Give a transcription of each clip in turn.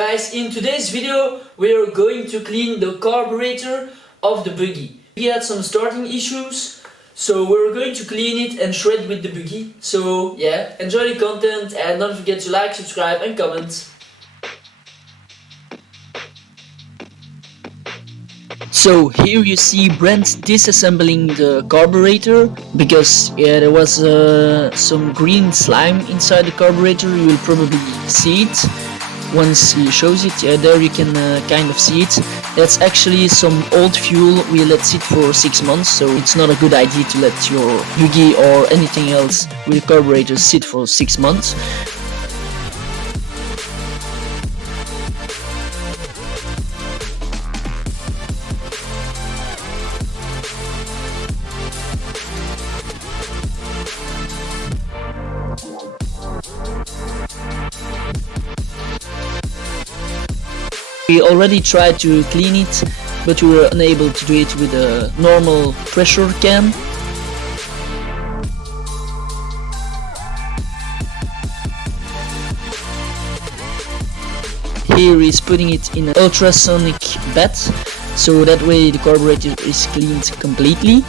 guys, in today's video we are going to clean the carburetor of the buggy. We had some starting issues, so we're going to clean it and shred with the buggy. So yeah, enjoy the content and don't forget to like, subscribe and comment. So here you see Brent disassembling the carburetor because there was some green slime inside the carburetor. You will probably see it once he shows it. There you can kind of see it. That's actually some old fuel we let sit for 6 months, so it's not a good idea to let your buggy or anything else with a carburetor sit for 6 months. We already tried to clean it, but we were unable to do it with a normal pressure can. Here he's putting it in an ultrasonic bath, so that way the carburetor is cleaned completely.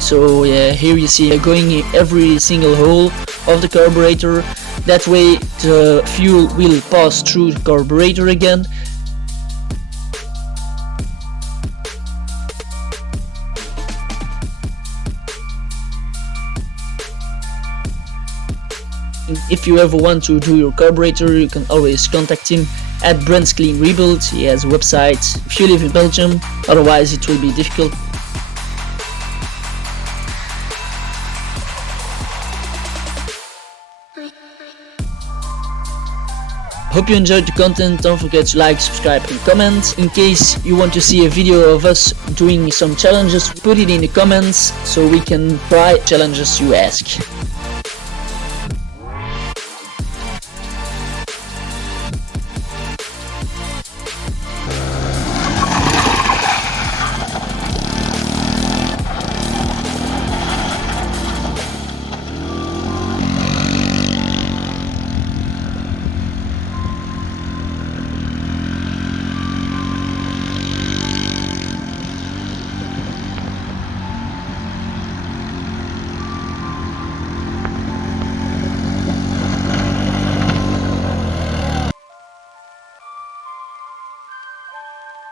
So yeah, here you see going in every single hole of the carburetor. That way the fuel will pass through the carburetor again. If you ever want to do your carburetor, you can always contact him at Brent's Clean Rebuild. He has a website if you live in Belgium, otherwise it will be difficult. Hope you enjoyed the content. Don't forget to like, subscribe and comment. In case you want to see a video of us doing some challenges, put it in the comments so we can try challenges you ask.